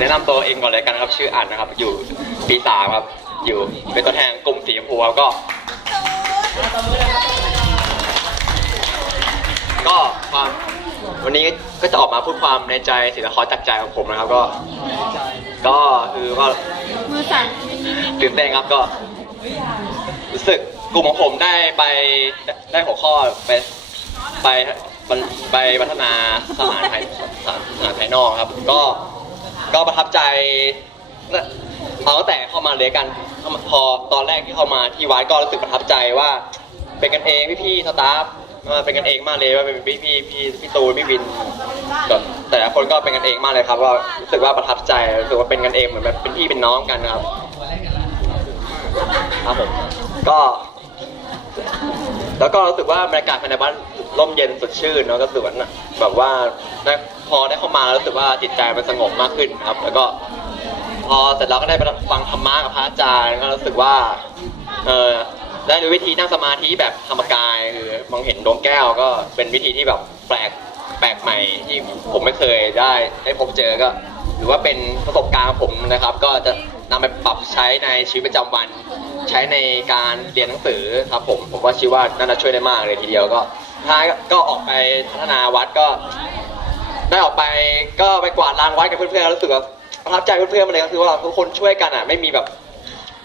แนะนำตัวเองก่อนเลยกันครับชื่ออันนะครับ อยู่ปีสามครับ อยู่เป็นตัวแทนกลุ่มสีชมพูครับก็ ก็ความวันนี้ก็จะออกมาพูดความในใจสิ่งละครจากใจของผมนะครับ ก็ ก็คือก็มือสั่นตื่นเต้นครับก็ รู้สึกกลุ่มของผมได้ไปได้หัวข้อไปไปไปพัฒนาสถานภายสถานภายนอกครับ ก็ ก็ประทับใจเอาตั้งแต่เข้ามาเลยกัน พอตอนแรกที่เข้ามาที่วัดก็รู้สึกประทับใจว่า เป็นกันเองพี่พี่ๆสตาฟมาเป็นกันเองมากเลยว่าเป็นพี่พี่พี่พี่ตูนพี่วินแต่ละคนก็เป็นกันเองมากเลยครับว่ารู้สึกว่าประทับใจรู้สึกว่าเป็นกันเองเหมือนแบบเป็นพี่เป็นน้องกันนะครับครับผมก็ แล้วก็รู้สึกว่าบรรยากาศภายในบ้าน ร่มเย็นสดชื่นเนาะก็สว่าน่ะแบบว่าได้พอได้เข้ามาแล้วรู้สึกว่าจิตใจมันสงบมากขึ้นครับ แล้วก็พอเสร็จแล้วก็ได้ไปฟังธรรมะกับพระอาจารย์ก็รู้สึกว่าเออได้รู้วิธีนั่งสมาธิแบบธรรมกายคือมองเห็นดวงแก้วก็เป็นวิธีที่แบบแปลกแปลกใหม่ที่ผมไม่เคยได้ได้พบเจอก็ถือว่าเป็นประสบการณ์ของผมนะครับ ก็จะนำไปปรับใช้ในชีวิตประจำวัน ใช้ในการเรียนหนังสือครับผมผมว่าชีว่าน่าจะช่วยได้มากเลยทีเดียวก็ ท้ายก็ออกไปพัฒนาวัดก็ ได้ออกไปก็ไปกวาดลานวัดกับเพื่อนๆแล้วรู้สึกว่าประทับใจเพื่อนๆมาเลยก็คือว่าทุกคนช่วยกันอะไม่มีแบบ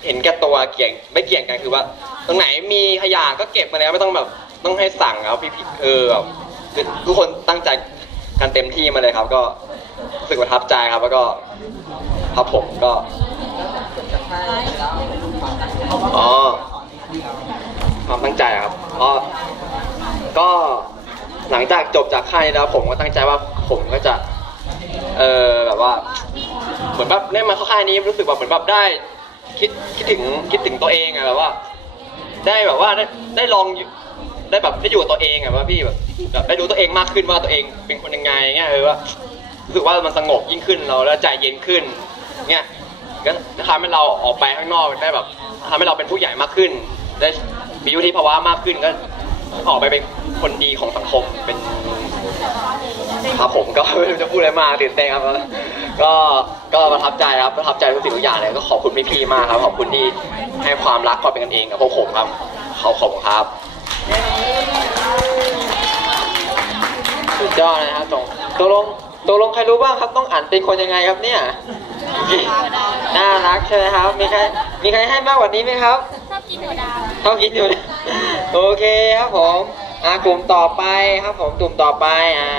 เห็นแก่ตัวเกี่ยงไม่เกี่ยงกันคือว่า ตรงไหนมีขยะก็เก็บมาแล้วไม่ต้องแบบต้องให้สั่งครับพี่ๆเออแบบคือทุกคนตั้งใจกันเต็มที่มาเลยครับ ก็รู้สึกประทับใจครับ แล้วก็ครับผมก็อ๋อความตั้งใจครับเพราะ ก็หลังจากจบจากค่ายนี้แล้วผมก็ตั้งใจว่าผมก็จะ เออแบบว่า เหมือนแบบได้มาเข้าค่ายนี้รู้สึกแบบเหมือนแบบได้ คิดคิดถึงคิดถึงตัวเองอะแบบว่า ได้แบบว่าได้ได้ลองอยู่ได้แบบได้อยู่กับตัวเองอะว่าพี่แบบแบบได้รู้ตัวเองมากขึ้นว่าตัวเองเป็นคนยังไงเงี้ยเออว่ารู้สึกว่ามันสงบยิ่งขึ้นเราแล้วใจเย็นขึ้นเงี้ยก็ทำให้เราออกไปข้างนอกได้แบบทำให้เราเป็นผู้ใหญ่มากขึ้น ได้มีวุฒิภาวะมากขึ้นก็ ออกไปเป็นคนดีของสังคมเป็นครับผมก็ไม่รู้จะพูดอะไรมากตื่นเต้นครับ ก็ก็ประทับใจครับประทับใจทุกสิ่งทุกอย่างเลยก็ขอบคุณพี่ๆมากครับ ขอบคุณที่ให้ความรักความเป็นกันเองกับพวกผมครับเขาขอบคุณครับสุดยอดเลยนะครับตรงตกลงตกลงใครรู้บ้างครับ ต้องอ่านเป็นคนยังไงครับเนี่ยน่ารักใช่ไหมครับ มีใครมีใครให้มากกว่านี้ไหมครับชอบกินถั่วดาวชอบกินอยู่เนี่ย โอเคครับผม อ่ากลุ่มต่อไปครับผมกลุ่มต่อไปอ่า